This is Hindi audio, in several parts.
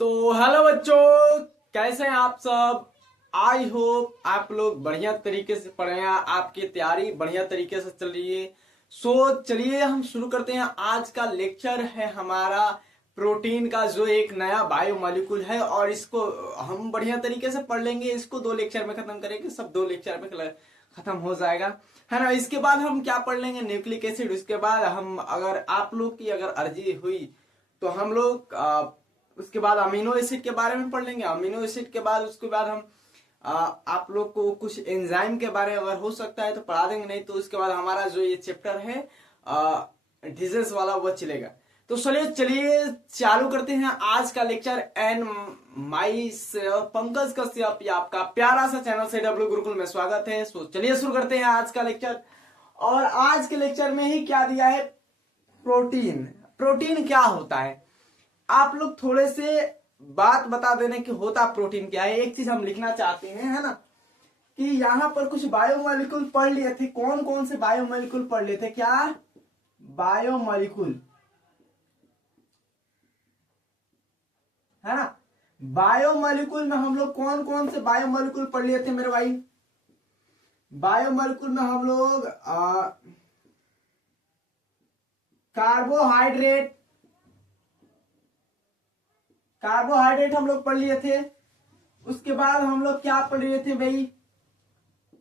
तो हेलो बच्चों, कैसे हैं आप सब। आई होप आप लोग बढ़िया तरीके से पढ़े हैं, आपकी तैयारी बढ़िया तरीके से चल रही है। चलिए हम शुरू करते हैं। आज का लेक्चर है हमारा प्रोटीन का, जो एक नया बायोमोलिक्यूल है और इसको हम बढ़िया तरीके से पढ़ लेंगे। इसको 2 लेक्चर में खत्म करेंगे, सब 2 लेक्चर में खत्म हो जाएगा, है ना। इसके बाद हम क्या पढ़ लेंगे, न्यूक्लिक एसिड। उसके बाद हम, अगर आप लोग की अगर अर्जी हुई तो हम लोग उसके बाद अमीनो एसिड के बारे में पढ़ लेंगे। अमीनो एसिड के बाद उसके बाद हम आप लोग को कुछ एंजाइम के बारे में अगर हो सकता है तो पढ़ा देंगे, नहीं तो उसके बाद हमारा जो ये चैप्टर है डिजीज वाला वो चलेगा। तो चलिए चलिए चालू करते हैं आज का lecture. And my Pankaj Kashyap, ये आपका प्यारा सा चैनल से डब्ल्यू गुरुकुल में स्वागत है। सो चलिए शुरू करते हैं आज का लेक्चर। और आज के लेक्चर में ही क्या दिया है, प्रोटीन। प्रोटीन क्या होता है, आप लोग थोड़े से बात बता देने कि होता प्रोटीन क्या है। एक चीज हम लिखना चाहते हैं, है ना, कि यहां पर कुछ बायोमोलिक्यूल पढ़ लिए थे। कौन कौन से बायोमोलिक्यूल पढ़ लिए थे, क्या बायोमोलिक्यूल, है ना। बायोमोलिक्यूल में हम लोग कौन कौन से बायोमोलिक्यूल पढ़ लिए थे मेरे भाई। बायोमोलिक्यूल में हम लोग कार्बोहाइड्रेट कार्बोहाइड्रेट हम लोग पढ़ लिए थे। उसके बाद हम लोग क्या पढ़ लिए थे भाई,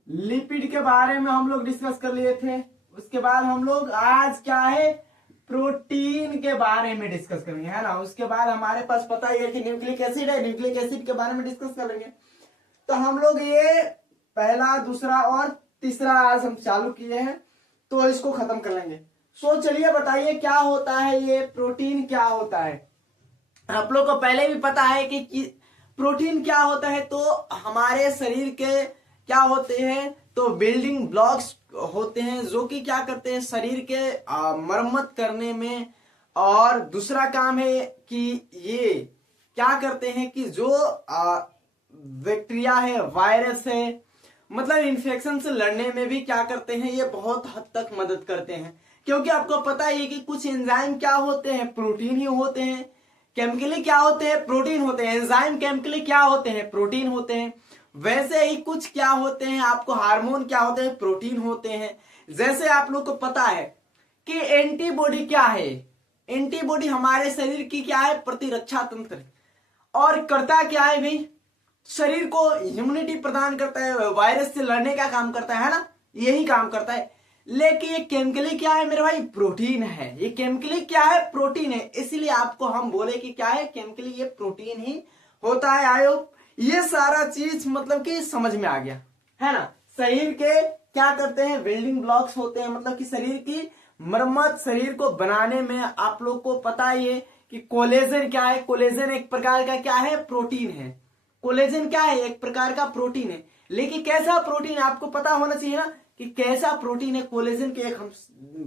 लिपिड के बारे में हम लोग डिस्कस कर लिए थे। उसके बाद हम लोग आज क्या है, प्रोटीन के बारे में डिस्कस करेंगे, है ना। उसके बाद हमारे पास पता ही है कि न्यूक्लिक एसिड है, न्यूक्लिक एसिड के बारे में डिस्कस करेंगे। तो हम लोग ये पहला, दूसरा और तीसरा आज हम चालू किए हैं, तो इसको खत्म कर लेंगे। सो चलिए बताइए क्या होता है ये प्रोटीन, क्या होता है। आप लोग को पहले भी पता है कि प्रोटीन क्या होता है। तो हमारे शरीर के क्या होते हैं, तो बिल्डिंग ब्लॉक्स होते हैं, जो कि क्या करते हैं शरीर के मरम्मत करने में। और दूसरा काम है कि ये क्या करते हैं कि जो बैक्टीरिया है, वायरस है, मतलब इन्फेक्शन से लड़ने में भी क्या करते हैं, ये बहुत हद तक मदद करते हैं। क्योंकि आपको पता ही है कि कुछ एंजाइम क्या होते हैं, प्रोटीन ही होते हैं। केमिकली क्या होते हैं, प्रोटीन होते हैं। एंजाइम केमिकली क्या होते हैं, प्रोटीन होते हैं। वैसे ही कुछ क्या होते हैं, आपको हार्मोन क्या होते हैं, प्रोटीन होते हैं। जैसे आप लोग को पता है कि एंटीबॉडी क्या है, एंटीबॉडी हमारे शरीर की क्या है, प्रतिरक्षा तंत्र। और करता क्या है भाई, शरीर को इम्यूनिटी प्रदान करता है, वायरस से लड़ने का काम करता है ना, यही काम करता है। लेकिन ये केमिकली क्या है मेरे भाई, प्रोटीन है। ये केमिकली क्या है, प्रोटीन है। इसीलिए आपको हम बोले कि क्या है, केमिकली ये प्रोटीन ही होता है। आयो ये सारा चीज मतलब कि समझ में आ गया, है ना। शरीर के क्या करते हैं, बिल्डिंग ब्लॉक्स होते हैं, मतलब कि शरीर की मरम्मत, शरीर को बनाने में। आप लोग को पता ही है कि कोलेजन क्या है, कोलेजन एक प्रकार का क्या है, प्रोटीन है। कोलेजन क्या है, एक प्रकार का प्रोटीन है। लेकिन कैसा प्रोटीन है, आपको पता होना चाहिए ना कि कैसा प्रोटीन है। कोलेजन के एक हम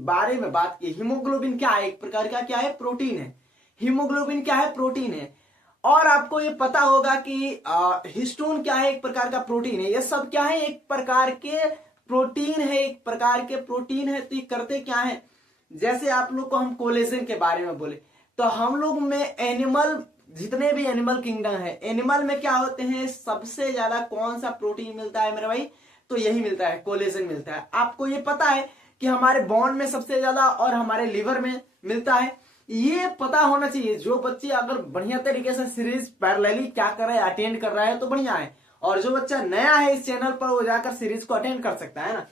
बारे में बात की। हीमोग्लोबिन क्या है, एक प्रकार का क्या है, प्रोटीन है। हीमोग्लोबिन क्या है, प्रोटीन है। और आपको ये पता होगा कि हिस्टोन क्या है, एक प्रकार का प्रोटीन है। ये सब क्या है, एक प्रकार के प्रोटीन है, एक प्रकार के प्रोटीन है। तो ये करते क्या है, जैसे आप लोग को हम कोलेजन के बारे में बोले, तो हम लोग में एनिमल, जितने भी एनिमल किंगडम है, एनिमल में क्या होते हैं, सबसे ज्यादा कौन सा प्रोटीन मिलता है मेरे भाई, तो यही मिलता है, कोलेजन मिलता है। आपको ये पता है कि हमारे बॉन में सबसे ज्यादा और हमारे लीवर में मिलता है। ये पता होना चाहिए। जो बच्चे अगर बढ़िया तरीके से सीरीज पैरेलली क्या कर रहा है, अटेंड कर रहा है, तो बढ़िया है। और जो बच्चा नया है इस चैनल पर, वो जाकर सीरीज को अटेंड कर सकता है ना।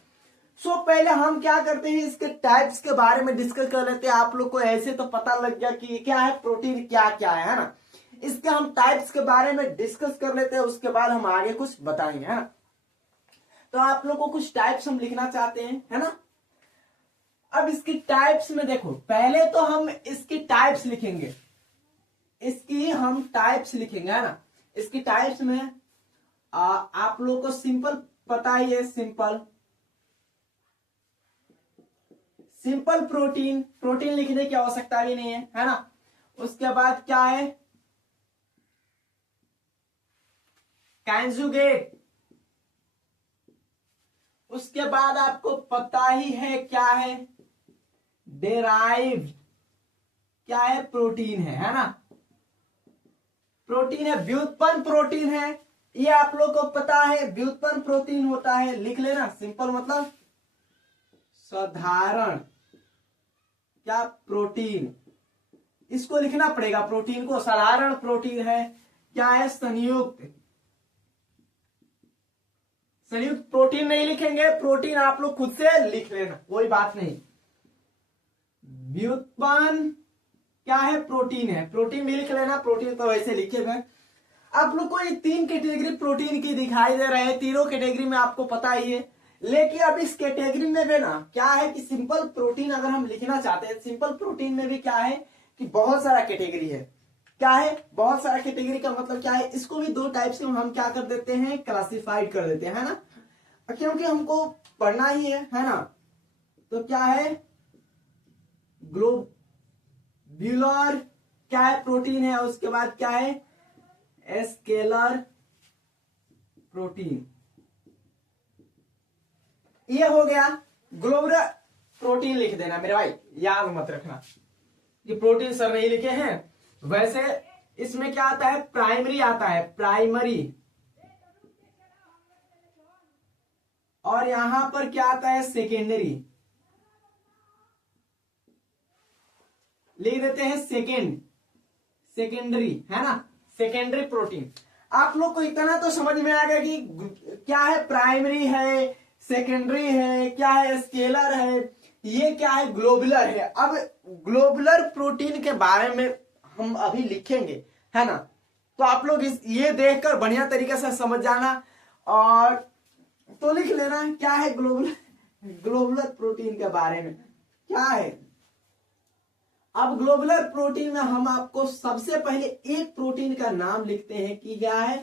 पहले हम क्या करते हैं, इसके टाइप्स के बारे में डिस्कस कर लेते हैं। आप लोग को ऐसे तो पता लग गया कि क्या है प्रोटीन, क्या क्या है ना। इसके हम टाइप्स के बारे में डिस्कस कर लेते हैं, उसके बाद हम आगे कुछ बताएंगे, है ना। तो आप लोग को कुछ टाइप्स हम लिखना चाहते हैं, है ना। अब इसकी टाइप्स में देखो, पहले तो हम इसकी टाइप्स लिखेंगे, इसकी हम टाइप्स लिखेंगे, है ना। इसकी टाइप्स में आप लोग को सिंपल पता ही है, सिंपल प्रोटीन, प्रोटीन लिखने की आवश्यकता भी नहीं है ना। उसके बाद क्या है, कंजुगेट। उसके बाद आपको पता ही है क्या है, डेराइव्ड क्या है, प्रोटीन है ना। प्रोटीन है, व्युत्पन्न प्रोटीन है, ये आप लोग को पता है व्युत्पन्न प्रोटीन होता है, लिख लेना। सिंपल मतलब साधारण क्या प्रोटीन, इसको लिखना पड़ेगा प्रोटीन को। साधारण प्रोटीन है, क्या है संयुक्त, संयुक्त प्रोटीन नहीं लिखेंगे, प्रोटीन आप लोग खुद से लिख लेना, कोई बात नहीं। व्युत्पन्न क्या है प्रोटीन है, प्रोटीन भी लिख लेना, प्रोटीन तो वैसे लिखे गए। आप लोग को ये 3 कैटेगरी प्रोटीन की दिखाई दे रहे हैं, तीनों कैटेगरी में आपको पता ही है। लेकिन अब इस कैटेगरी में भी ना क्या है कि सिंपल प्रोटीन अगर हम लिखना चाहते हैं, सिंपल प्रोटीन में भी क्या है कि बहुत सारा कैटेगरी है। क्या है बहुत सारा कैटेगरी का मतलब क्या है, इसको भी 2 टाइप से हम क्या कर देते हैं, क्लासिफाइड कर देते हैं, है ना, क्योंकि हमको पढ़ना ही है ना। तो क्या है ग्लोब्यूलर क्या है प्रोटीन है, उसके बाद क्या है स्केलर प्रोटीन, ये हो गया। ग्लोबुलर प्रोटीन लिख देना मेरे भाई, याद मत रखना ये प्रोटीन सर नहीं लिखे हैं। वैसे इसमें क्या आता है, प्राइमरी आता है, प्राइमरी, और यहां पर क्या आता है सेकेंडरी, लिख देते हैं सेकेंडरी, है ना, सेकेंडरी प्रोटीन। आप लोग को इतना तो समझ में आ गया कि क्या है प्राइमरी है, सेकेंडरी है, क्या है स्केलर है, ये क्या है ग्लोबुलर है। अब ग्लोबुलर प्रोटीन के बारे में हम अभी लिखेंगे, है ना, तो आप लोग ये देखकर बढ़िया तरीके से समझ जाना और तो लिख लेना क्या है ग्लोबुलर प्रोटीन के बारे में क्या है। अब ग्लोबुलर प्रोटीन में हम आपको सबसे पहले एक प्रोटीन का नाम लिखते हैं कि क्या है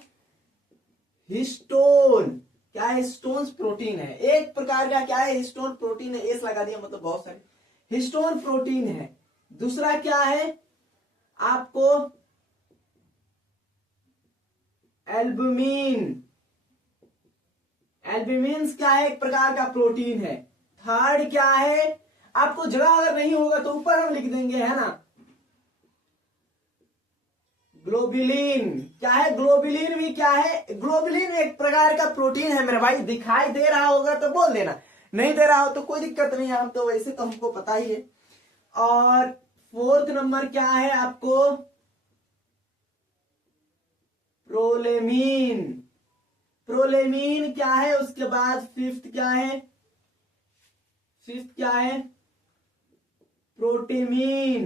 हिस्टोन, क्या है हिस्टोन प्रोटीन है, एक प्रकार का क्या है हिस्टोन प्रोटीन है, एस लगा दिया मतलब बहुत सारे हिस्टोन प्रोटीन है। दूसरा क्या है आपको एल्बुमिन, एल्बुमिन क्या है एक प्रकार का प्रोटीन है। थर्ड क्या है, आपको जगह अगर नहीं होगा तो ऊपर हम लिख देंगे, है ना, ग्लोबुलिन, क्या है ग्लोबुलिन भी क्या है, ग्लोबुलिन एक प्रकार का प्रोटीन है मेरे भाई। दिखाई दे रहा होगा तो बोल देना, नहीं दे रहा हो तो कोई दिक्कत नहीं है, हम तो वैसे तो हमको पता ही है। और फोर्थ नंबर क्या है आपको प्रोलेमीन, प्रोलेमीन क्या है। उसके बाद फिफ्थ क्या है, फिफ्थ क्या है प्रोटीमीन,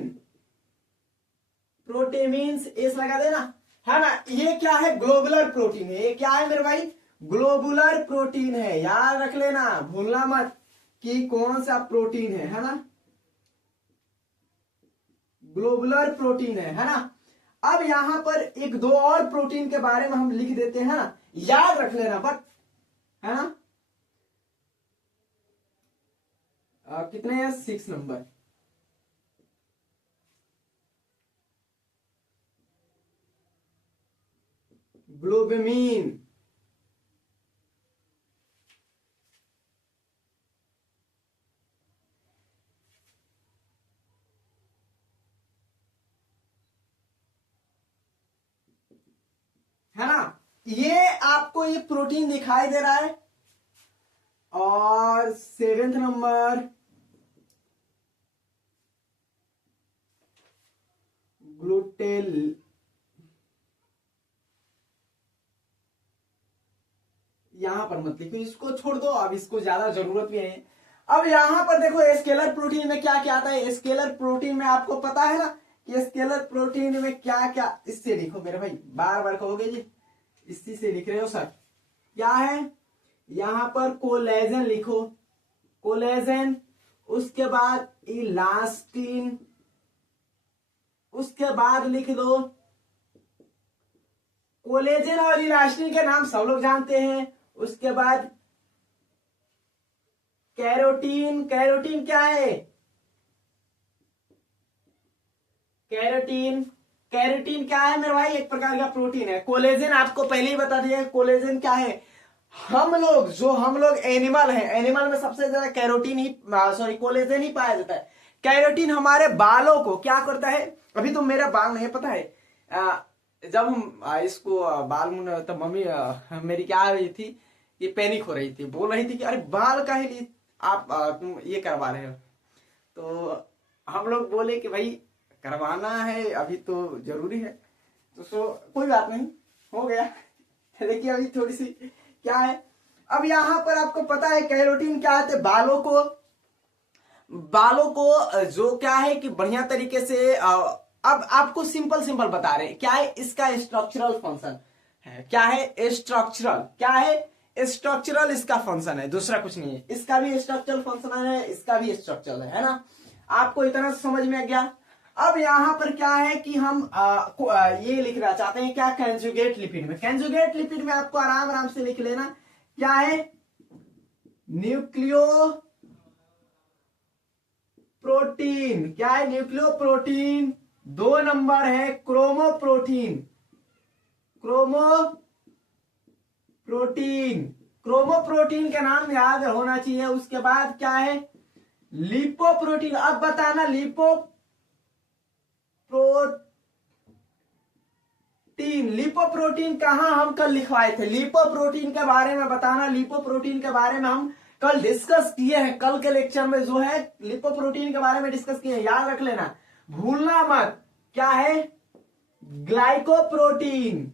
प्रोटीमीन एस लगा देना, है ना। ये क्या है ग्लोबुलर प्रोटीन है, ये क्या है मेरे भाई ग्लोबुलर प्रोटीन है, याद रख लेना, भूलना मत कि कौन सा प्रोटीन है ना, ग्लोबुलर प्रोटीन है ना। अब यहां पर एक दो और प्रोटीन के बारे में हम लिख देते हैं ना, याद रख लेना बट, है ना। कितने हैं 6 नंबर, ग्लोबुमिन, है ना। ये आपको ये प्रोटीन दिखाई दे रहा है। और 7th नंबर ग्लूटेल, यहां पर मत लिखो, इसको छोड़ दो, अब इसको ज्यादा जरूरत भी है। अब यहां पर देखो स्केलर प्रोटीन में क्या क्या आता है। स्केलर प्रोटीन में आपको पता है ना कि स्केलर प्रोटीन में क्या क्या, इससे लिखो मेरे भाई, बार बार कहोगे जी इसी से लिख रहे हो सर, क्या है यहां पर कोलेजन लिखो, कोलेजन, उसके बाद इलास्टिन, उसके बाद लिख दो कोलेजन और इलास्टिन के नाम सब लोग जानते हैं। उसके बाद कैरोटीन, कैरोटीन क्या है कैरोटीन, कैरोटीन क्या है मेरे भाई एक प्रकार का प्रोटीन है। कोलेजन आपको पहले ही बता दिया कोलेजन क्या है। हम लोग एनिमल हैं, एनिमल में सबसे ज्यादा कैरोटीन ही कोलेजन ही पाया जाता है। कैरोटीन हमारे बालों को क्या करता है, अभी तो मेरा बाल नहीं पता है, जब हम इसको बाल मुन तब मम्मी मेरी क्या हो रही थी कि पैनिक हो रही थी, बोल रही थी कि अरे बाल काहे लिए आप तुम ये करवा रहे हो। तो हम लोग बोले कि भाई करवाना है अभी तो जरूरी है, तो कोई बात नहीं, हो गया। देखिए अभी थोड़ी सी क्या है, अब यहाँ पर आपको पता है केराटिन क्या है, बालों को जो क्या है कि बढ़िया तरीके से अब आपको सिंपल सिंपल बता रहे हैं क्या है इसका स्ट्रक्चरल फंक्शन है, क्या है स्ट्रक्चरल, क्या है स्ट्रक्चरल इसका फंक्शन है, दूसरा कुछ नहीं है। इसका भी स्ट्रक्चरल फंक्शन है, इसका भी स्ट्रक्चरल है ना, आपको इतना समझ में आ गया। अब यहाँ पर क्या है कि हम ये लिखना चाहते हैं क्या, कंजुगेट लिपिड में। कंजुगेट लिपिड में आपको आराम आराम से लिख लेना क्या है, न्यूक्लियो प्रोटीन, क्या है न्यूक्लियो प्रोटीन, 2 नंबर है क्रोमोप्रोटीन, क्रोमोप्रोटीन का नाम याद होना चाहिए। उसके बाद क्या है लिपोप्रोटीन। अब बताना लिपोप्रोटीन कहां हम कल लिखवाए थे, लिपोप्रोटीन के बारे में बताना। लिपोप्रोटीन के बारे में हम कल डिस्कस किए हैं, कल के लेक्चर में जो है लिपोप्रोटीन के बारे में डिस्कस किए हैं, याद रख लेना, भूलना मत। क्या है ग्लाइकोप्रोटीन।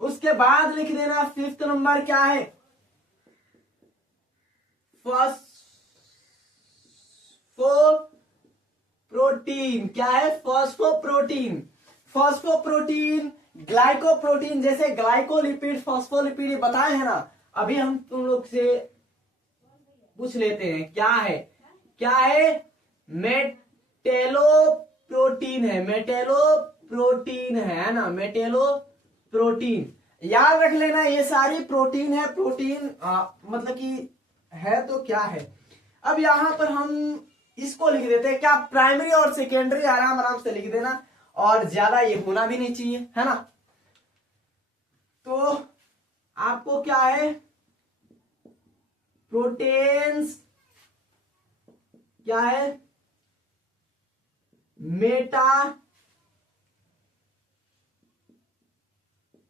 उसके बाद लिख देना 5th नंबर क्या है, फॉस्फोप्रोटीन। क्या है फॉस्फोप्रोटीन, ग्लाइकोप्रोटीन, जैसे ग्लाइकोलिपिड फोस्फोलिपिड बताए हैं ना। अभी हम तुम लोग से पूछ लेते हैं क्या है मेटेलोप्रोटीन है ना, मेटेलोप्रोटीन। याद रख लेना ये सारी प्रोटीन है, मतलब कि है तो क्या है। अब यहां पर हम इसको लिख देते हैं क्या, प्राइमरी और सेकेंडरी, आराम आराम से लिख देना, और ज्यादा ये होना भी नहीं चाहिए, है ना। तो आपको क्या है प्रोटीन्स, क्या है मेटा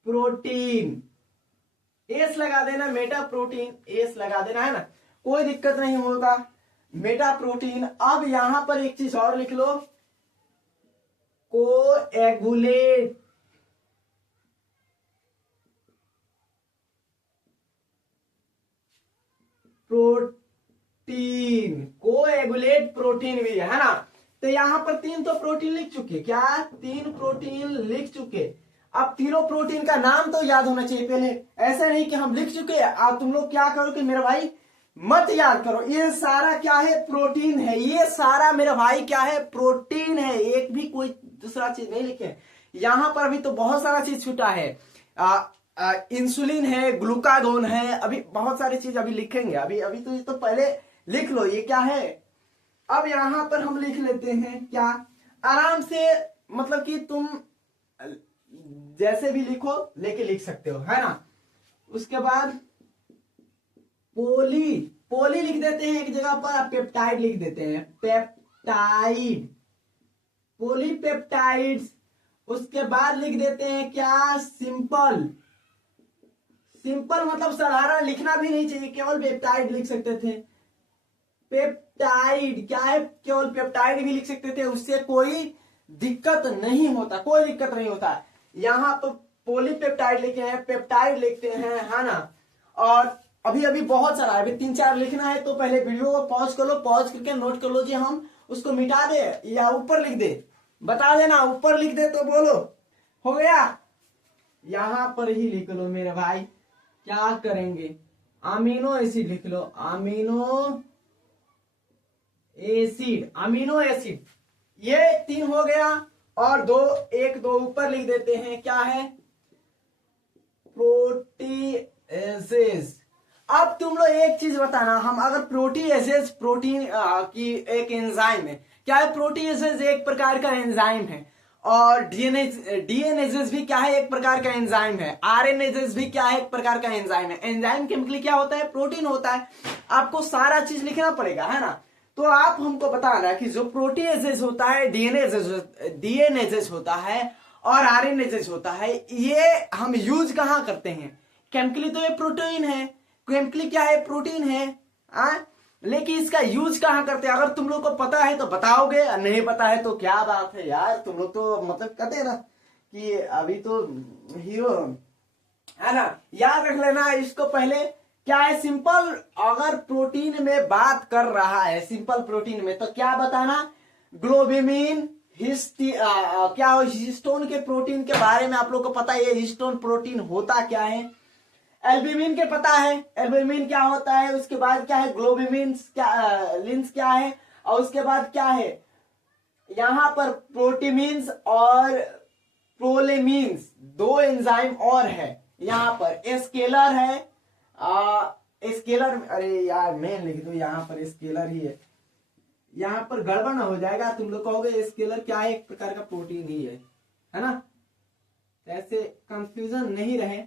प्रोटीन, एस लगा देना, मेटा प्रोटीन एस लगा देना, है ना, कोई दिक्कत नहीं होगा, मेटा प्रोटीन। अब यहां पर एक चीज और लिख लो, कोएगुलेट प्रोटीन, कोएगुलेट प्रोटीन भी है ना। तो यहां पर 3 तो प्रोटीन लिख चुके, क्या 3 प्रोटीन लिख चुके। अब तीनों प्रोटीन का नाम तो याद होना चाहिए पहले, ऐसा नहीं कि हम लिख चुके अब तुम लोग क्या करो कि मेरे भाई मत याद करो, ये सारा क्या है प्रोटीन है, ये सारा मेरे भाई क्या है प्रोटीन है, एक भी कोई दूसरा चीज नहीं लिखे। यहां पर अभी तो बहुत सारा चीज छूटा है, इंसुलिन है, ग्लूकागोन है, अभी बहुत सारी चीज अभी लिखेंगे, अभी तो पहले लिख लो ये क्या है। अब यहां पर हम लिख लेते हैं क्या, आराम से, मतलब कि तुम जैसे भी लिखो लेके लिख सकते हो, है ना। उसके बाद पोली लिख देते हैं एक जगह पर, पेप्टाइड लिख देते हैं, पेप्टाइड, पॉलीपेप्टाइड्स। उसके बाद लिख देते हैं क्या, सिंपल मतलब साधारण, लिखना भी नहीं चाहिए, केवल पेप्टाइड लिख सकते थे, पेप्टाइड क्या है, केवल पेप्टाइड भी लिख सकते थे, उससे कोई दिक्कत नहीं होता। यहां पर पॉलीपेप्टाइड लिखे हैं, पेप्टाइड लिखते हैं, है ना। और अभी बहुत सारा है, अभी 3-4 लिखना है, तो पहले वीडियो को पॉज कर लो, पॉज करके नोट कर लो जी, हम उसको मिटा दे या ऊपर लिख दे, बता देना, ऊपर लिख दे तो बोलो, हो गया। यहां पर ही लिख लो मेरे भाई, क्या करेंगे, अमीनो एसिड लिख लो, अमीनो एसिड, ये 3 हो गया, और 2 ऊपर लिख देते हैं, क्या है प्रोटीएसेस। अब तुम लोग एक चीज बताना, हम अगर प्रोटीएसेस, प्रोटीन की एक एंजाइम है, क्या है प्रोटीएसेस एक प्रकार का एंजाइम है, और डीएनएजेस भी क्या है एक प्रकार का एंजाइम है, आरएनएजेस भी क्या है एक प्रकार का एंजाइम है। एंजाइम केमिकली क्या होता है, प्रोटीन होता है, आपको सारा चीज लिखना पड़ेगा, है ना। तो आप हमको बताना कि जो प्रोटीएजेस होता है, डीएनएजेस होता है, और आरएनए होता है। ये हम यूज कहाँ करते हैं? केमिकली तो ये प्रोटीन है, केमिकली क्या है? प्रोटीन है। लेकिन इसका यूज कहाँ करते हैं? अगर तुम लोग को पता है तो बताओगे, नहीं पता है तो क्या बात है यार, तुम लोग तो मतलब कहते हैं ना कि अभी तो हीरो है ना। याद रख लेना इसको। पहले क्या है? सिंपल अगर प्रोटीन में बात कर रहा है, सिंपल प्रोटीन में, तो क्या बताना? ग्लोबिमिन, क्या हो, हिस्टोन के प्रोटीन के बारे में आप लोग को पता है, हिस्टोन प्रोटीन होता क्या है। एल्ब्यूमिन के पता है, एल्ब्यूमिन क्या होता है। उसके बाद क्या है? ग्लोबिमिन क्या, लिंस क्या है। और उसके बाद क्या है? यहां पर प्रोटीमीन्स और प्रोलेमीन्स, दो एंजाइम और है। यहां पर स्केलर है, स्केलर, अरे यार मेन लिख दो, यहां पर स्केलर ही है। यहां पर गड़बड़ ना हो जाएगा, तुम लोग कहोगे स्केलर क्या है? एक प्रकार का प्रोटीन ही है ना। तो ऐसे कंफ्यूजन नहीं रहे।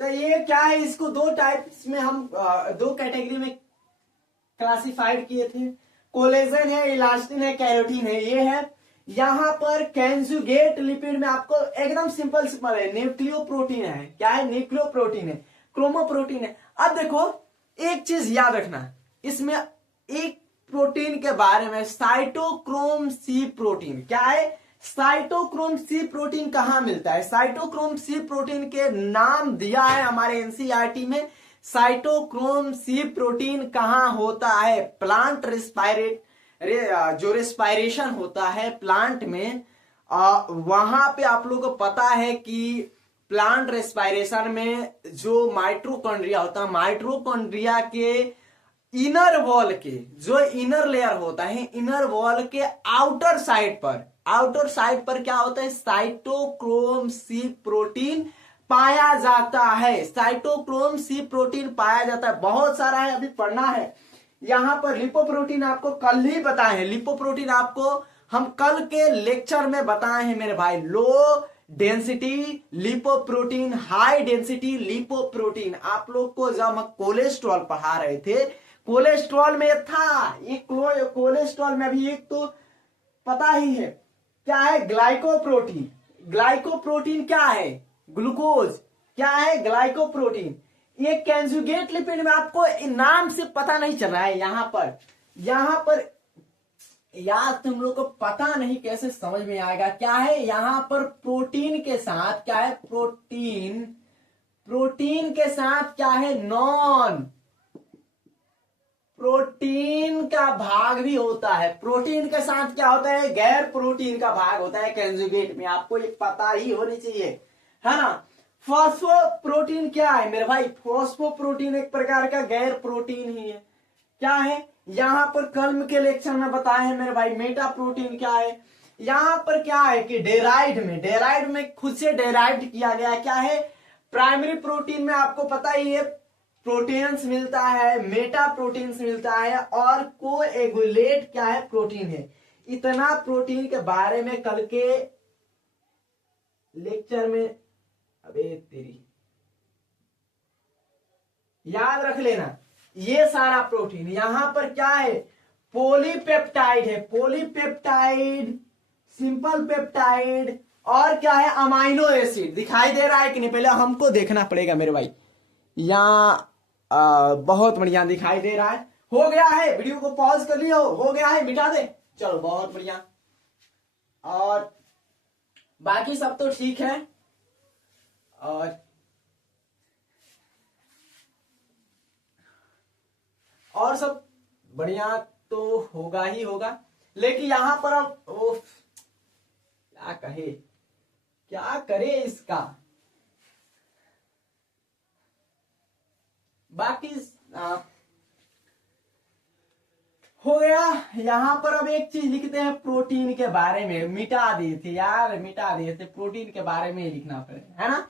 तो ये क्या है? इसको दो टाइप्स में हम दो कैटेगरी में क्लासिफाइड किए थे। कोलेजन है, इलास्टिन है, कैरोटीन है। ये है यहां पर कंजुगेट लिपिड में आपको एकदम सिंपल है, न्यूक्लियोप्रोटीन है। क्या है? न्यूक्लियोप्रोटीन है, क्रोमोप्रोटीन है। अब देखो एक चीज याद रखना, इसमें एक प्रोटीन के बारे में, साइटोक्रोम सी प्रोटीन। क्या है? साइटोक्रोम सी प्रोटीन कहां मिलता है? साइटोक्रोम सी प्रोटीन के नाम दिया है हमारे एनसीईआरटी में। साइटोक्रोम सी प्रोटीन कहां होता है? प्लांट जो रेस्पायरेशन होता है प्लांट में, वहां पे आप लोगों को पता है कि प्लांट रेस्पायरेशन में जो माइट्रोकॉन्ड्रिया होता है, माइट्रोकॉन्ड्रिया के इनर वॉल के, जो इनर लेयर होता है, इनर वॉल के आउटर साइड पर क्या होता है? साइटोक्रोम सी प्रोटीन पाया जाता है। साइटोक्रोम सी प्रोटीन पाया जाता है, बहुत सारा है, अभी पढ़ना है। यहां पर लिपोप्रोटीन आपको कल ही बताए हैं, लिपोप्रोटीन आपको हम कल के लेक्चर में बताए हैं मेरे भाई। Low density lipoprotein, high density lipoprotein. आप लोग को जब हम कोलेस्ट्रॉल पढ़ा रहे थे, कोलेस्ट्रॉल में था एक, कोलेस्ट्रॉल में अभी एक तो पता ही है क्या है? ग्लाइकोप्रोटीन। ग्लाइकोप्रोटीन क्या है? ग्लूकोज। क्या है? ग्लाइकोप्रोटीन। ये कंजुगेट लिपिड में आपको नाम से पता नहीं चल रहा है। यहां पर यार तुम लोग को पता नहीं कैसे समझ में आएगा। क्या है? यहां पर प्रोटीन के साथ क्या है? प्रोटीन के साथ क्या है? नॉन प्रोटीन का भाग भी होता है। प्रोटीन के साथ क्या होता है? गैर प्रोटीन का भाग होता है कंजुगेट में। आपको ये पता ही होनी चाहिए, है ना। फॉस्फोप्रोटीन क्या है मेरे भाई? फॉस्फोप्रोटीन एक प्रकार का गैर प्रोटीन ही है। क्या है? यहां पर कल के लेक्चर में बताए हैं मेरे भाई। मेटा प्रोटीन क्या है? यहां पर क्या है कि डेराइड में खुद से डेराइव किया गया। क्या है? प्राइमरी प्रोटीन में आपको पता ही है प्रोटीन्स मिलता है, मेटा प्रोटीन्स मिलता है, और कोएगुलेट क्या है? प्रोटीन है। इतना प्रोटीन के बारे में कल के लेक्चर में, अबे तेरी, याद रख लेना। ये सारा प्रोटीन यहां पर क्या है? पॉलीपेप्टाइड है, पॉलीपेप्टाइड, सिंपल पेप्टाइड, और क्या है? Amino acid. दिखाई दे रहा है कि नहीं? पहले हमको देखना पड़ेगा मेरे भाई। यहां बहुत बढ़िया दिखाई दे रहा है। हो गया है? वीडियो को पॉज कर लियो, हो गया है? मिटा दे। चलो बहुत बढ़िया। और बाकी सब तो ठीक है, और सब बढ़िया तो होगा ही होगा। लेकिन यहां पर अब क्या करे इसका। बाकी हो गया। यहां पर अब एक चीज लिखते हैं प्रोटीन के बारे में। मिटा दिए थे यार, मिटा दिए थे। प्रोटीन के बारे में ही लिखना पड़ेगा, है ना।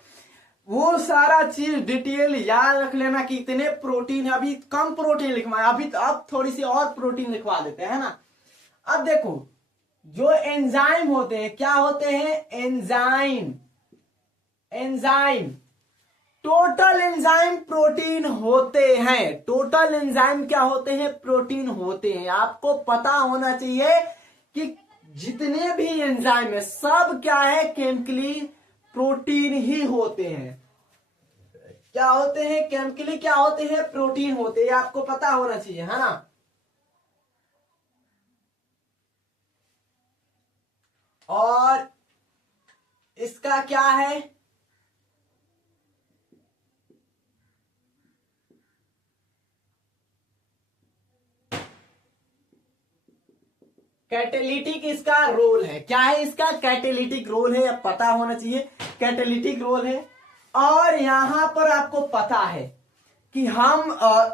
वो सारा चीज डिटेल याद रख लेना कि इतने प्रोटीन है। अभी कम प्रोटीन लिखवाए, अभी अब थोड़ी सी और प्रोटीन लिखवा देते हैं ना। अब देखो जो एंजाइम होते हैं, क्या होते हैं? एंजाइम टोटल एंजाइम प्रोटीन होते हैं। टोटल एंजाइम क्या होते हैं? प्रोटीन होते हैं। आपको पता होना चाहिए कि जितने भी एंजाइम है सब क्या है, केमिकली प्रोटीन ही होते हैं। क्या होते हैं? केमिकली क्या होते हैं? प्रोटीन होते हैं। आपको पता होना चाहिए, है ना। और इसका क्या है, कैटेलिटिक इसका रोल है। क्या है इसका? कैटेलिटिक रोल है, पता होना चाहिए कैटेलिटिक रोल है। और यहां पर आपको पता है कि हम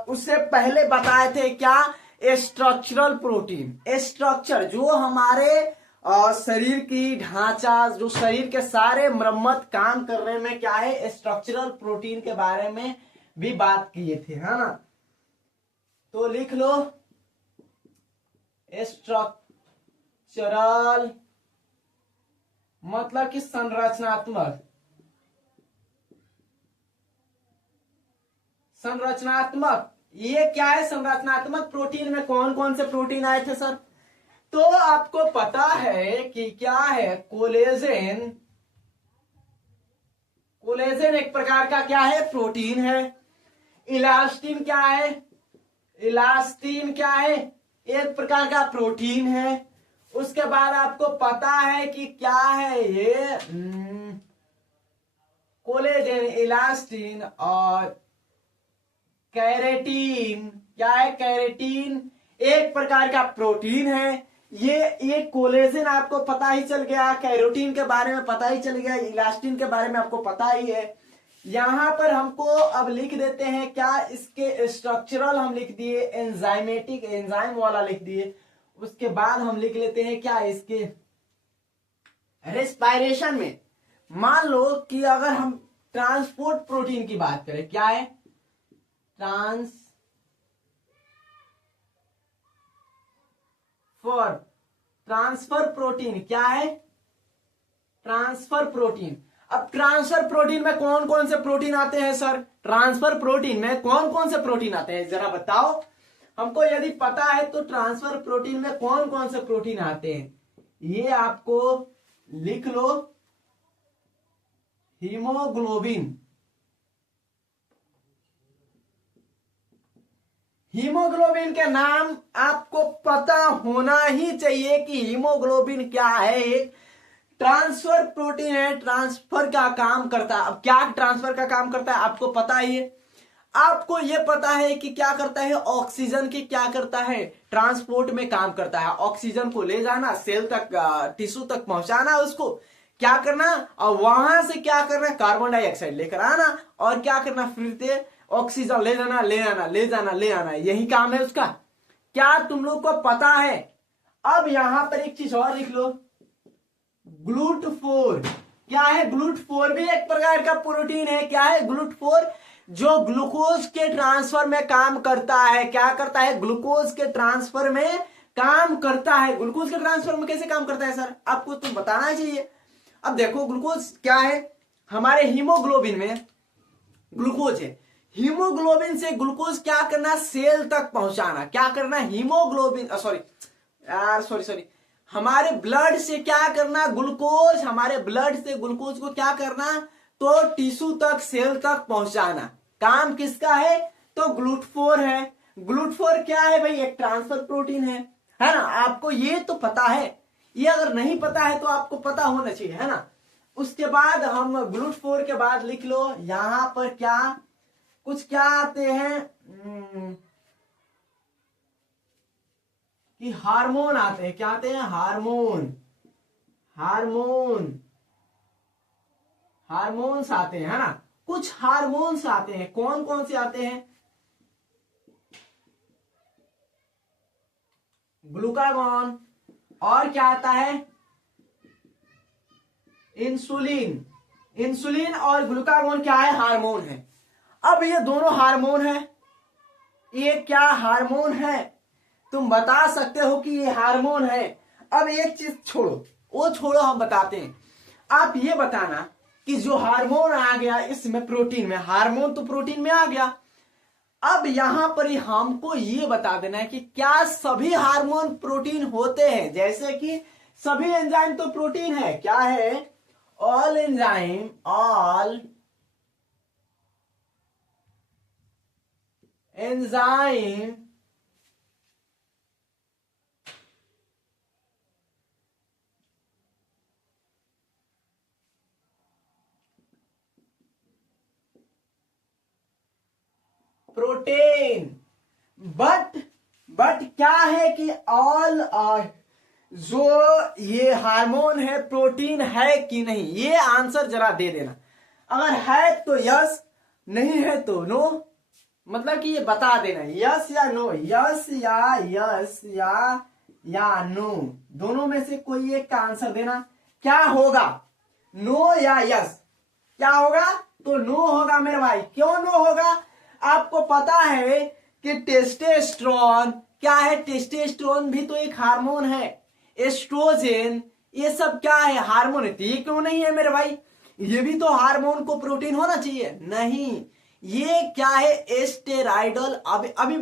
उससे पहले बताए थे क्या, स्ट्रक्चरल प्रोटीन। स्ट्रक्चर जो हमारे शरीर की ढांचा, जो शरीर के सारे मरम्मत काम करने में क्या है, स्ट्रक्चरल प्रोटीन के बारे में भी बात किए थे, है ना। तो लिख लो स्ट्रक्चरल मतलब कि संरचनात्मक। संरचनात्मक ये क्या है? संरचनात्मक प्रोटीन में कौन कौन से प्रोटीन आए थे सर? तो आपको पता है कि क्या है, कोलेजन। कोलेजन एक प्रकार का क्या है, प्रोटीन है। इलास्टिन क्या है? इलास्टिन क्या है? एक प्रकार का प्रोटीन है। उसके बाद आपको पता है कि क्या है ये, कोलेजन, इलास्टिन और कैरेटीन। क्या है? कैरेटीन एक प्रकार का प्रोटीन है। ये कोलेजन आपको पता ही चल गया, कैरोटीन के बारे में पता ही चल गया, इलास्टिन के बारे में आपको पता ही है। यहां पर हमको अब लिख देते हैं क्या, इसके स्ट्रक्चरल हम लिख दिए, एंजाइमेटिक एंजाइम वाला लिख दिए। उसके बाद हम लिख लेते हैं क्या, इसके रेस्पायरेशन में। मान लो कि अगर हम ट्रांसपोर्ट प्रोटीन की बात करें, क्या है, ट्रांसफर प्रोटीन। क्या है? Transfer protein. अब ट्रांसफर प्रोटीन में कौन कौन से प्रोटीन आते हैं सर? ट्रांसफर प्रोटीन में कौन कौन से प्रोटीन आते हैं जरा बताओ हमको, यदि पता है तो। ट्रांसफर प्रोटीन में कौन कौन से प्रोटीन आते हैं ये आपको लिख लो। हीमोग्लोबिन। हीमोग्लोबिन के नाम आपको पता होना ही चाहिए कि हीमोग्लोबिन क्या है। एक ट्रांसफर प्रोटीन है, ट्रांसफर का काम करता है। अब क्या ट्रांसफर का काम करता है आपको पता ही है। आपको यह पता है कि क्या करता है, ऑक्सीजन की क्या करता है, ट्रांसपोर्ट में काम करता है। ऑक्सीजन को ले जाना, सेल तक, टिश्यू तक पहुंचाना, उसको क्या करना, और वहां से क्या करना, कार्बन डाइऑक्साइड लेकर आना, और क्या करना, फिर से ऑक्सीजन ले जाना, ले आना, ले जाना, ले आना, यही काम है उसका। क्या तुम लोग को पता है? अब यहां पर एक चीज और लिख लो, ग्लूटाथोन। क्या है? ग्लूटाथोन भी एक प्रकार का प्रोटीन है। क्या है? ग्लूटाथोन, जो ग्लूकोज के ट्रांसफर में काम करता है। क्या करता है? ग्लूकोज के ट्रांसफर में काम करता है। ग्लूकोज के ट्रांसफर में कैसे काम करता है सर? आपको तो बताना चाहिए। अब देखो, ग्लूकोज क्या है, हमारे हीमोग्लोबिन में ग्लूकोज है। हीमोग्लोबिन से ग्लूकोज क्या करना, सेल तक पहुंचाना। क्या करना, हीमोग्लोबिन, सॉरी, हमारे ब्लड से क्या करना, ग्लूकोज, हमारे ब्लड से ग्लूकोज को क्या करना, तो टिश्यू तक, सेल तक पहुंचाना। काम किसका है? तो ग्लूटाथोन है। ग्लूटाथोन क्या है भाई? एक ट्रांसफर प्रोटीन है ना। आपको ये तो पता है, ये अगर नहीं पता है तो आपको पता होना चाहिए, है ना। उसके बाद हम ग्लूटाथोन के बाद लिख लो यहां पर क्या, कुछ क्या आते हैं कि हार्मोन आते हैं। क्या आते हैं? हार्मोन्स आते हैं, है ना। कुछ हार्मोन्स आते हैं। कौन कौन से आते हैं? ग्लूकागॉन, और क्या आता है, इंसुलिन और ग्लूकागॉन क्या है? हार्मोन है। अब ये दोनों हार्मोन है। ये क्या हार्मोन है? तुम बता सकते हो कि ये हार्मोन है। अब एक चीज छोड़ो, वो छोड़ो, हम बताते हैं। आप ये बताना कि जो हार्मोन आ गया इसमें, प्रोटीन में, हार्मोन तो प्रोटीन में आ गया। अब यहां पर हमको ये बता देना है कि क्या सभी हार्मोन प्रोटीन होते हैं? जैसे कि सभी एंजाइम तो प्रोटीन है। क्या है? All enzyme, all enzyme protein. But क्या है कि ऑल जो ये हार्मोन है प्रोटीन है कि नहीं, ये आंसर जरा दे देना। अगर है तो यस, नहीं है तो नो। मतलब कि ये बता देना यस या नो, यस या नो, दोनों में से कोई एक का आंसर देना। क्या होगा? नो या यस? क्या होगा? तो नो होगा मेरे भाई। क्यों नो होगा? आपको पता है कि टेस्टोस्टेरोन क्या है? टेस्टोस्टेरोन भी तो एक हार्मोन है। एस्ट्रोजन, ये सब क्या है? हार्मोन है। ये क्यों नहीं है मेरे भाई? ये भी तो हार्मोन को प्रोटीन होना चाहिए। नहीं, ये क्या है? एस्टेराइडल। अभी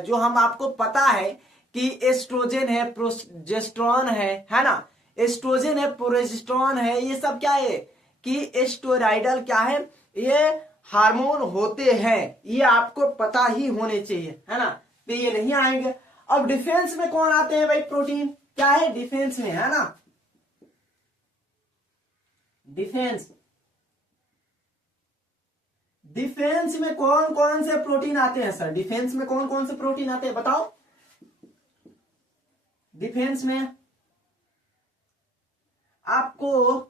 जो हम आपको पता है कि एस्ट्रोजन है, प्रोजेस्टेरोन है ना? एस्ट्रोजन है, प्रोजेस्टेरोन है, ये सब क्या है कि एस्टेराइडल क्या है? ये हार्मोन होते हैं। ये आपको पता ही होने चाहिए, है ना? तो ये नहीं आएंगे। अब डिफेंस में कौन आते हैं भाई? प्रोटीन क्या है डिफेंस में, है ना? डिफेंस में कौन कौन से प्रोटीन आते हैं सर? डिफेंस में कौन कौन से प्रोटीन आते हैं बताओ? डिफेंस में आपको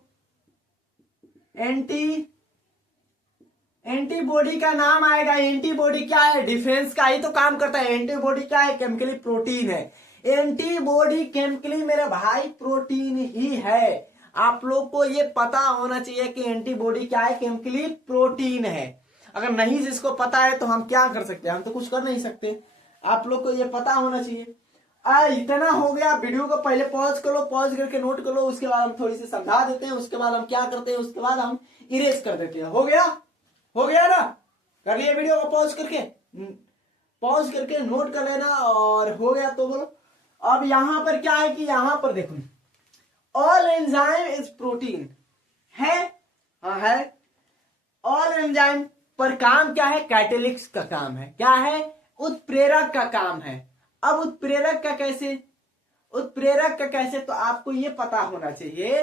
एंटीबॉडी का नाम आएगा। एंटीबॉडी क्या है? डिफेंस का ही तो काम करता है। एंटीबॉडी क्या है? केमिकली प्रोटीन है। एंटीबॉडी केमिकली मेरे भाई प्रोटीन ही है। आप लोग को ये पता होना चाहिए कि एंटीबॉडी क्या है? केमिकली प्रोटीन है। अगर नहीं जिसको पता है तो हम क्या कर सकते हैं? हम तो कुछ कर नहीं सकते। आप लोग को ये पता होना चाहिए। इतना हो गया। वीडियो को पहले पॉज कर लो, पॉज करके नोट कर लो। उसके बाद हम थोड़ी सी समझा देते हैं। उसके बाद हम क्या करते हैं? उसके बाद हम इरेज कर देते हैं। हो गया? हो गया ना? कर लिया वीडियो को पॉज करके? पॉज करके नोट कर लेना। और हो गया तो बोलो। अब यहां पर क्या है कि यहां पर देखो, ऑल एंजाइम इज प्रोटीन है। हाँ है। ऑल एंजाइम पर काम क्या है? कैटेलिक्स का काम है। क्या है? उत्प्रेरक का काम है। अब उत्प्रेरक का कैसे? उत्प्रेरक का कैसे? तो आपको ये पता होना चाहिए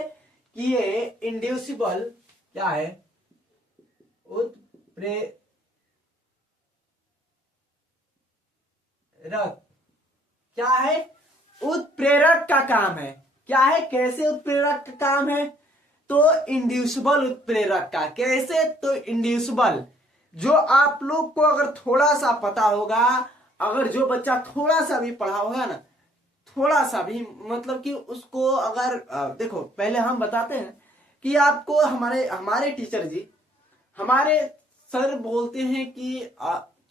कि ये इंड्यूसिबल क्या है? उत्प्रेरक क्या है? उत्प्रेरक का काम है। क्या है? कैसे उत्प्रेरक का काम है? तो इंड्यूसिबल उत्प्रेरक का। कैसे? तो इंड्यूसिबल। जो आप लोग को अगर थोड़ा सा पता होगा, अगर जो बच्चा थोड़ा सा भी पढ़ा होगा ना, थोड़ा सा भी, मतलब कि उसको अगर देखो, पहले हम बताते हैं कि आपको हमारे हमारे टीचर जी, हमारे सर बोलते हैं कि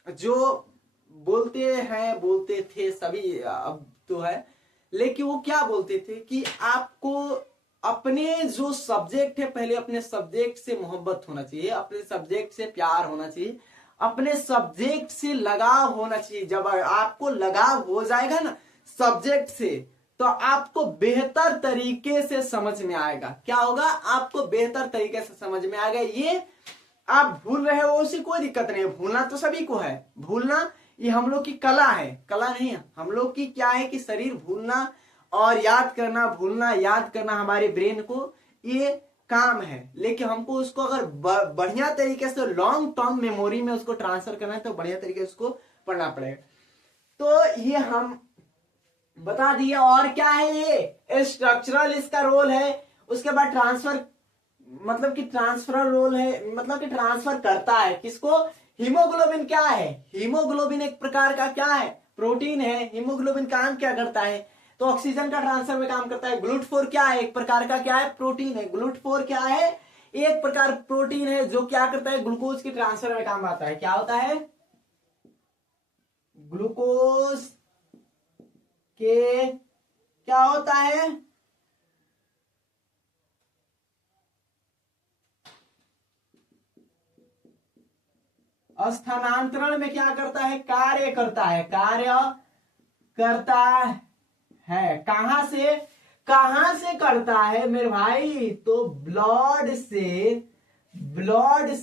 जो बोलते थे सभी, अब तो है, लेकिन वो क्या बोलते थे कि आपको अपने जो सब्जेक्ट है, पहले अपने सब्जेक्ट से मोहब्बत होना चाहिए, अपने सब्जेक्ट से प्यार होना चाहिए, अपने सब्जेक्ट से लगाव होना चाहिए। जब आपको लगाव हो जाएगा ना सब्जेक्ट से, तो आपको बेहतर तरीके से समझ में आएगा। क्या होगा? आपको बेहतर तरीके से समझ में आएगा। ये आप भूल रहे हो उसी कोई दिक्कत नहीं है। भूलना तो सभी को है। भूलना ये हम लोग की कला है। कला नहीं है हम लोग की। क्या है कि शरीर भूलना और याद करना, भूलना याद करना हमारे ब्रेन को ये काम है। लेकिन हमको उसको अगर बढ़िया तरीके से लॉन्ग टर्म मेमोरी में उसको ट्रांसफर करना है तो बढ़िया तरीके से उसको पढ़ना पड़ेगा। तो ये हम बता दिए। और क्या है? ये स्ट्रक्चरल इसका रोल है। उसके बाद ट्रांसफर, मतलब कि ट्रांसफर रोल है, मतलब कि ट्रांसफर करता है किसको? हीमोग्लोबिन। क्या है? हीमोग्लोबिन एक प्रकार का क्या है? प्रोटीन है। हीमोग्लोबिन काम क्या करता है? तो ऑक्सीजन का ट्रांसफर में काम करता है। ग्लूटाथोर क्या है? एक प्रकार का क्या है? प्रोटीन है। ग्लूटाथोर क्या है? एक प्रकार प्रोटीन है जो क्या करता है? ग्लूकोज के ट्रांसफर में काम आता है। क्या होता है? ग्लूकोज के क्या होता है? स्थानांतरण में क्या करता है? कार्य करता है। कार्य करता है। कहां से? कहां से करता है मेरे भाई? तो ब्लड से, ब्लड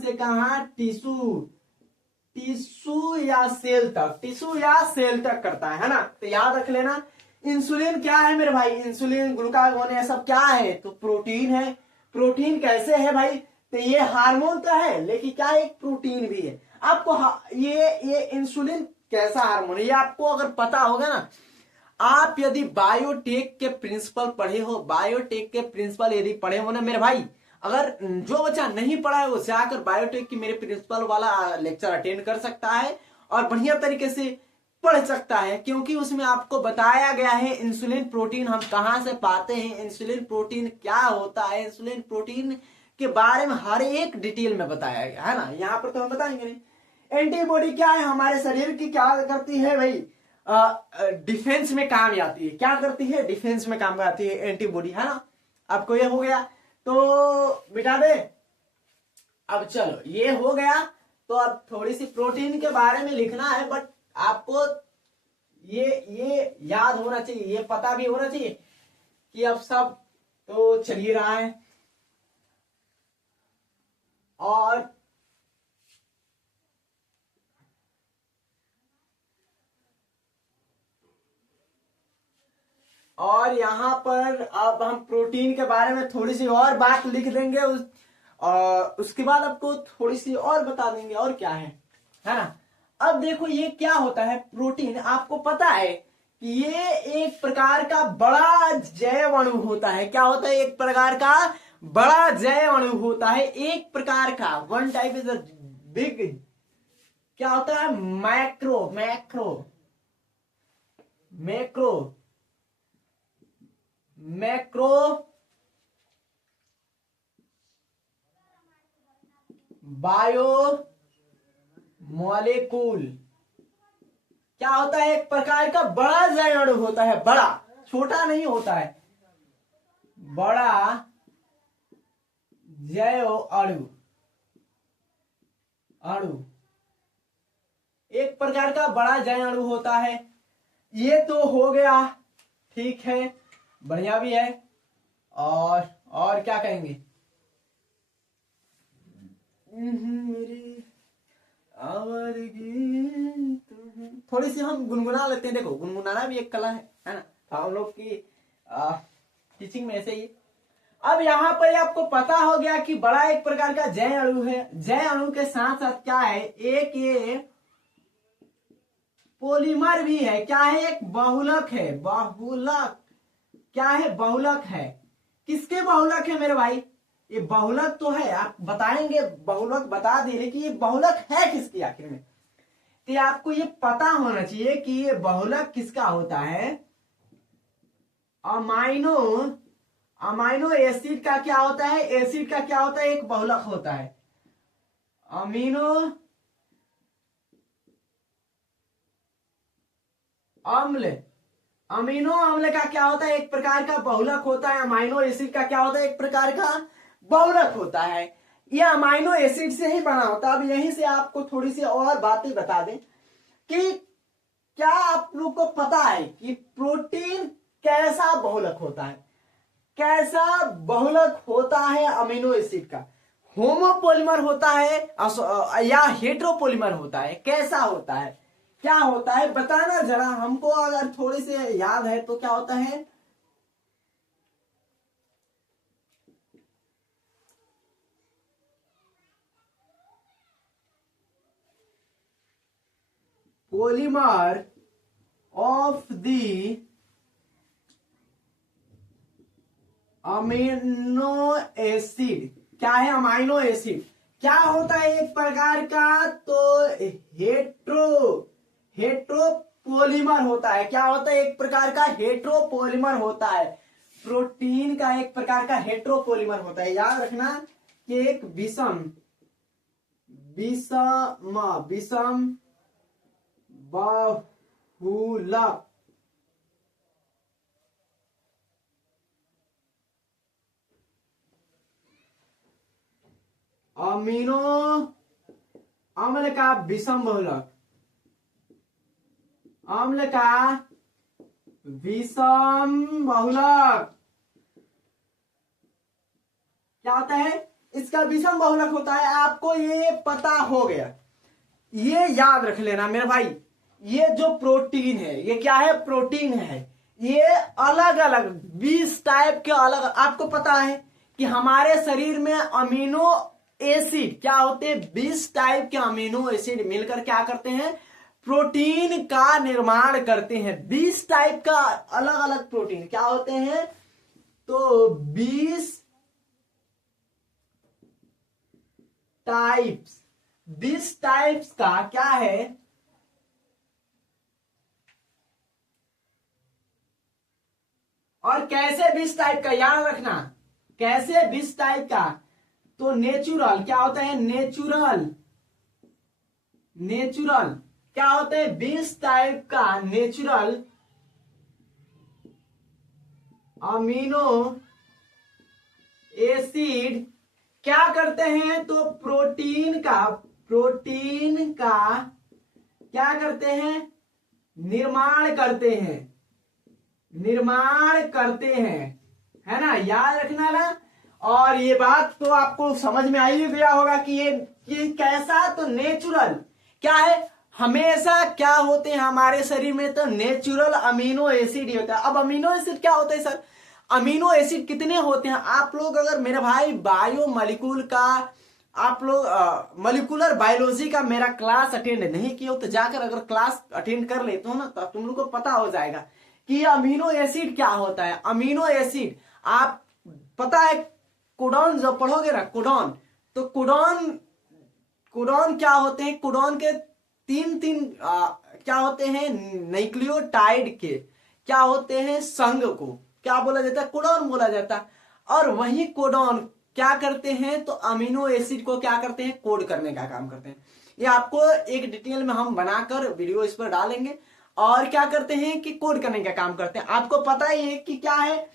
से कहा? टिश्यू, टिश्यू या सेल तक करता है ना। तो याद रख लेना। इंसुलिन क्या है मेरे भाई? इंसुलिन, ग्लूकागोन, ये सब क्या है? तो प्रोटीन है। प्रोटीन कैसे है भाई? तो ये हार्मोन तो है, लेकिन क्या एक प्रोटीन भी है। आपको ये इंसुलिन कैसा हार्मोन है ये आपको अगर पता होगा ना, आप यदि बायोटेक के प्रिंसिपल पढ़े हो, बायोटेक के प्रिंसिपल यदि पढ़े हो ना मेरे भाई, अगर जो बच्चा नहीं पढ़ा है वो जाकर बायोटेक की मेरे प्रिंसिपल वाला लेक्चर अटेंड कर सकता है और बढ़िया तरीके से पढ़ सकता है, क्योंकि उसमें आपको बताया गया है इंसुलिन प्रोटीन हम कहां से पाते हैं, इंसुलिन प्रोटीन क्या होता है, इंसुलिन प्रोटीन के बारे में हर एक डिटेल में बताया गया है ना। यहाँ पर तो हम बताएंगे नहीं। एंटीबॉडी क्या है? हमारे शरीर की क्या करती है भाई? डिफेंस में काम आती है। क्या करती है? डिफेंस में काम आती है एंटीबॉडी, है ना। आपको ये हो गया तो मिटा दे। अब चलो ये हो गया, तो अब थोड़ी सी प्रोटीन के बारे में लिखना है, बट आपको ये याद होना चाहिए, ये पता भी होना चाहिए कि अब सब तो चल ही रहा है। और यहां पर अब हम प्रोटीन के बारे में थोड़ी सी और बात लिख देंगे, उसके बाद आपको थोड़ी सी और बता देंगे और क्या है ना। अब देखो ये क्या होता है प्रोटीन, आपको पता है कि ये एक प्रकार का बड़ा जैव अणु होता है। क्या होता है? एक प्रकार का बड़ा जैव अणु होता है, एक प्रकार का, one type is a big, क्या होता है? Macro macro macro macro bio molecule. क्या होता है? एक प्रकार का बड़ा जैव अणु होता है, बड़ा, छोटा नहीं होता है, बड़ा जैव अणु, एक प्रकार का बड़ा जैव अणु होता है। ये तो हो गया, ठीक है, बढ़िया भी है। और क्या कहेंगे? मेरी थोड़ी सी हम गुनगुना लेते हैं। देखो गुनगुनाना भी एक कला है ना। तो हम लोग की टीचिंग में ऐसे ही। अब यहाँ पर आपको पता हो गया कि बड़ा एक प्रकार का जैव अणु है। जैव अणु के साथ साथ क्या है? एक ये पॉलीमर भी है। क्या है? एक बहुलक है। बहुलक क्या है? बहुलक है। किसके बहुलक है मेरे भाई? ये बहुलक तो है, आप बताएंगे, बहुलक बता दे रहे कि ये बहुलक है किसकी आखिर में। तो आपको ये पता होना चाहिए कि ये बहुलक किसका होता है। अमाइनो एसिड का क्या होता है? एसिड का क्या होता है? एक बहुलक होता है। अमीनो अम्ल का क्या होता है? एक प्रकार का बहुलक होता है। अमाइनो एसिड का क्या होता है? एक प्रकार का बहुलक होता है। यह अमाइनो एसिड से ही बना होता है। अब यहीं से आपको थोड़ी सी और बातें बता दें कि क्या आप लोग को पता है कि प्रोटीन कैसा बहुलक होता है? कैसा बहुलक होता है अमीनो एसिड का? होमोपोलिमर होता है या हेट्रोपोलिमर होता है? कैसा होता है? क्या होता है बताना जरा हमको, अगर थोड़े से याद है तो। क्या होता है? Polymer of the amino acid. क्या है? अमाइनो एसिड क्या होता है? एक प्रकार का तो हेट्रोपोलिमर होता है। क्या होता है? एक प्रकार का हेट्रोपोलिमर होता है। प्रोटीन का एक प्रकार का हेट्रोपोलिमर होता है। याद रखना कि एक विषम बहुलक अमीनो अम्ल का विषम बहुलक, अम्ल का विषम बहुलक क्या होता है, इसका विषम बहुलक होता है। आपको ये पता हो गया, ये याद रख लेना मेरे भाई। ये जो प्रोटीन है, ये क्या है, प्रोटीन है। ये अलग अलग 20 टाइप के अलग, आपको पता है कि हमारे शरीर में अमीनो एसिड क्या होते हैं, 20 टाइप के अमीनो एसिड मिलकर क्या करते हैं, प्रोटीन का निर्माण करते हैं। 20 टाइप का अलग अलग प्रोटीन क्या होते हैं, तो 20 टाइप्स का क्या है, और कैसे 20 टाइप का याद रखना, कैसे 20 टाइप का, तो नेचुरल क्या होता है, नेचुरल क्या होता है, 20 टाइप का नेचुरल अमीनो एसिड क्या करते हैं, तो प्रोटीन का क्या करते हैं, निर्माण करते हैं, है ना, याद रखना ना। और ये बात तो आपको समझ में आ ही गया होगा कि ये कैसा, तो नेचुरल क्या है, हमेशा क्या होते हैं हमारे शरीर में, तो नेचुरल अमीनो एसिड ही होता है। अब अमीनो एसिड क्या होता है सर, अमीनो एसिड कितने होते हैं, आप लोग अगर मेरे भाई बायो मॉलिक्यूल का, आप लोग मॉलिक्यूलर बायोलॉजी का मेरा क्लास अटेंड नहीं किए हो तो जाकर अगर क्लास अटेंड कर लेते हो ना, तो तुम लोग को पता हो जाएगा कि अमीनो एसिड क्या होता है। अमीनो एसिड आप पता है, कोडॉन जब पढ़ोगे ना, कोडॉन, तो कोडॉन क्या होते हैं, कोडॉन के तीन क्या होते हैं, न्यूक्लियोटाइड के क्या होते हैं, संघ को क्या बोला जाता है, कोडॉन बोला जाता है। और वही कोडॉन क्या करते हैं, तो अमीनो एसिड को क्या करते हैं, कोड करने का काम करते हैं। ये आपको एक डिटेल में हम बनाकर वीडियो इस पर डालेंगे। और क्या करते हैं कि कोड करने का काम करते हैं। आपको पता ही है कि क्या है,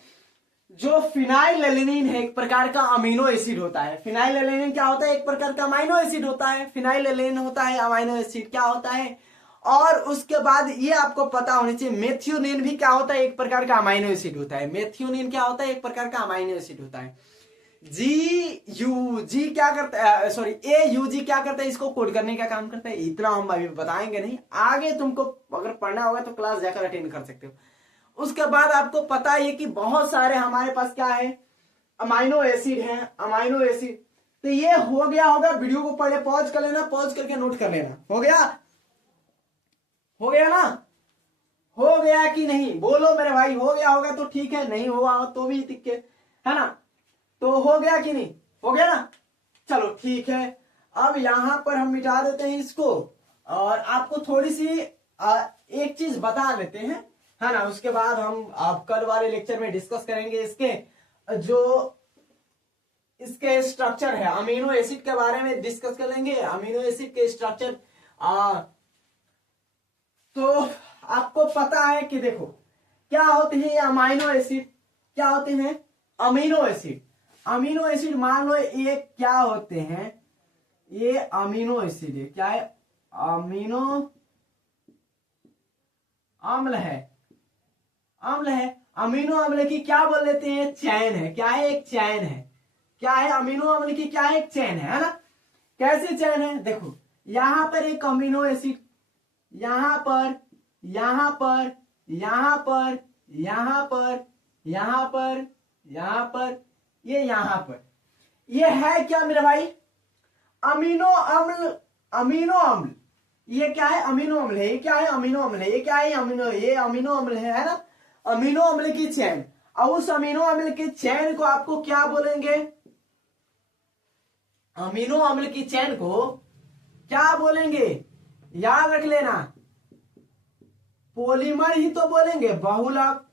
जो फिनाइलएलेनिन है एक प्रकार का अमीनो एसिड होता है। फिनाइलएलेनिन क्या होता है, एक प्रकार का अमीनो एसिड होता है। फिनाइलएलेनिन होता है अमीनो एसिड क्या होता है। और उसके बाद ये आपको पता होना चाहिए, मेथियोनिन भी क्या होता है, एक प्रकार का अमीनो एसिड होता है। मेथियोनिन क्या होता है, एक प्रकार का अमीनो एसिड होता है। जी क्या करता है, सॉरी AUG क्या करता है, इसको कोड करने का काम करता है। इतना हम अभी बताएंगे नहीं, आगे तुमको अगर पढ़ना होगा तो क्लास जाकर अटेंड कर सकते हो। उसके बाद आपको पता है कि बहुत सारे हमारे पास क्या है, अमीनो एसिड है, अमीनो एसिड। तो ये हो गया होगा, वीडियो को पहले पॉज कर लेना, पॉज करके नोट कर लेना। हो गया ना, हो गया कि नहीं, बोलो मेरे भाई, हो गया होगा तो ठीक है, नहीं हुआ तो भी दिक्कत है ना। तो हो गया कि नहीं, हो गया ना, चलो ठीक है। अब यहां पर हम मिटा देते हैं इसको, और आपको थोड़ी सी एक चीज बता देते हैं, है ना। उसके बाद हम आप कल वाले लेक्चर में डिस्कस करेंगे इसके जो इसके स्ट्रक्चर है, अमीनो एसिड के बारे में डिस्कस कर लेंगे, अमीनो एसिड के स्ट्रक्चर। तो आपको पता है कि देखो क्या होते हैं ये अमीनो एसिड, क्या होते हैं अमीनो एसिड। अमीनो एसिड मान लो ये क्या होते हैं, ये अमीनो एसिड है, क्या है, अमीनो अम्ल है, अमीनो अम्ल की क्या बोल लेते हैं, चैन है। क्या है, एक चैन है। क्या है, अमीनो अम्ल की क्या है, एक चैन है ना। कैसे चैन है, देखो यहां पर एक अमीनो एसिड, यहां पर यहां पर यहां पर यहां पर यहां पर यहां पर ये यहां पर, ये है क्या मेरे भाई, अमीनो अम्ल। अमीनो अम्ल ये क्या है, अमीनो अम्ल है। ये क्या है, अमीनो अम्ल है। ये क्या है, ये अमीनो अम्ल है ना। अमीनो अम्ल की चैन, और उस अमीनो अम्ल की चैन को आपको क्या बोलेंगे, अमीनो अम्ल की चैन को क्या बोलेंगे, याद रख लेना, पॉलीमर ही तो बोलेंगे, बहुलक।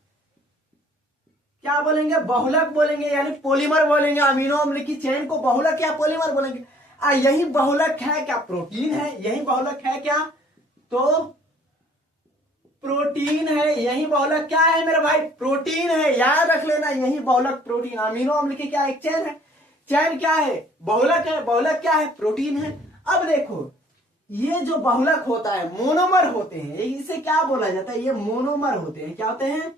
क्या बोलेंगे, बहुलक बोलेंगे, यानी पॉलीमर बोलेंगे। अमीनो अम्ल की चेन को बहुलक या पॉलीमर बोलेंगे। यही बहुलक है क्या, प्रोटीन है। यही बहुलक है क्या, तो प्रोटीन है। यही बहुलक क्या है मेरे भाई, प्रोटीन है, याद रख लेना। यही बहुलक प्रोटीन, अमीनो अम्ल की क्या एक चैन है। चैन क्या है, बहुलक है। बहुलक क्या है, प्रोटीन है। अब देखो ये जो बहुलक होता है, मोनोमर होते हैं, इसे क्या बोला जाता है, ये मोनोमर होते हैं। क्या होते हैं?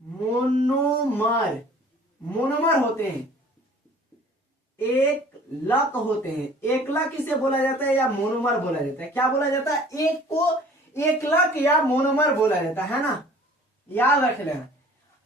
मोनोमर। मोनोमर होते हैं, एक लक होते हैं। एक लक इसे बोला जाता है या मोनोमर बोला जाता है? क्या बोला जाता है? एक को एक लक या मोनोमर बोला जाता है ना, याद रख लेना।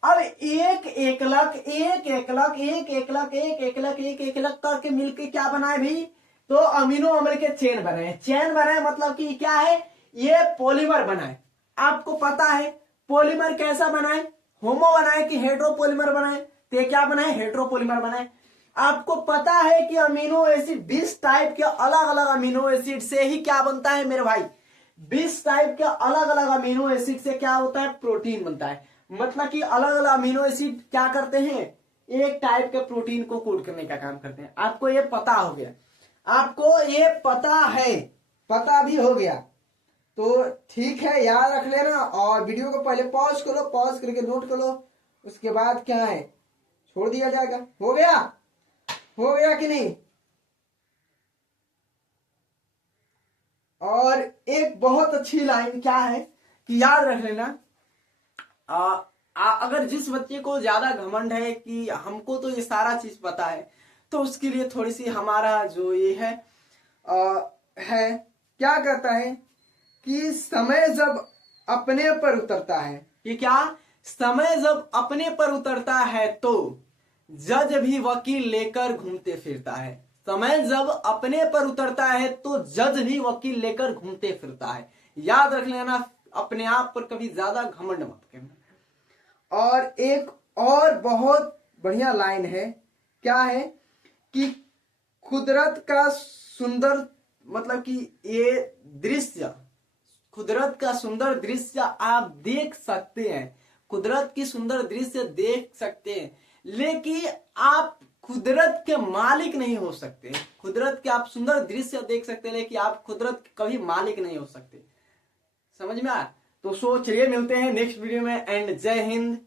अब एक एकलक, एक एकलक, एक एकलक, एक एकलक, एक एकलक करके मिलके क्या बनाए भाई? तो अमीनो अम्ल के चेन बनाए। चेन बनाए मतलब कि क्या है? ये पॉलीमर बनाए। आपको पता है पॉलीमर कैसा बनाए? होमो बनाए कि हेट्रोपॉलीमर बनाए? तो क्या बनाए? हेट्रोपॉलीमर बनाए। आपको पता है कि अमीनो एसिड 20 टाइप के अलग अलग अमीनो एसिड से ही क्या बनता है मेरे भाई? 20 टाइप के अलग अलग अमीनो एसिड से क्या होता है? प्रोटीन बनता है। मतलब कि अलग अलग अमीनो एसिड क्या करते हैं? एक टाइप के प्रोटीन को कोड करने का काम करते हैं। आपको ये पता हो गया? आपको ये पता है? पता भी हो गया तो ठीक है, याद रख लेना। और वीडियो को पहले पॉज करो, पॉज करके नोट करो, उसके बाद क्या है छोड़ दिया जाएगा। हो गया? हो गया कि नहीं? और एक बहुत अच्छी लाइन क्या है कि याद रख लेना, अगर जिस बच्चे को ज्यादा घमंड है कि हमको तो ये सारा चीज पता है, तो उसके लिए थोड़ी सी हमारा जो ये है क्या कहता है कि समय जब अपने पर उतरता है, कि क्या? समय जब अपने पर उतरता है तो जज भी वकील लेकर घूमते फिरता है। समय जब अपने पर उतरता है तो जज भी वकील लेकर घूमते फिरता है। याद रख लेना, अपने आप पर कभी ज्यादा घमंड मत करना। और एक और बहुत बढ़िया लाइन है, क्या है कि कुदरत का सुंदर, मतलब कि ये दृश्य, कुदरत का सुंदर दृश्य आप देख सकते हैं, कुदरत की सुंदर दृश्य देख सकते हैं, लेकिन आप कुदरत के मालिक नहीं हो सकते। कुदरत के आप सुंदर दृश्य देख सकते हैं, लेकिन आप कुदरत के कभी मालिक नहीं हो सकते। समझ में आया? तो चलिए मिलते हैं नेक्स्ट वीडियो में। एंड जय हिंद।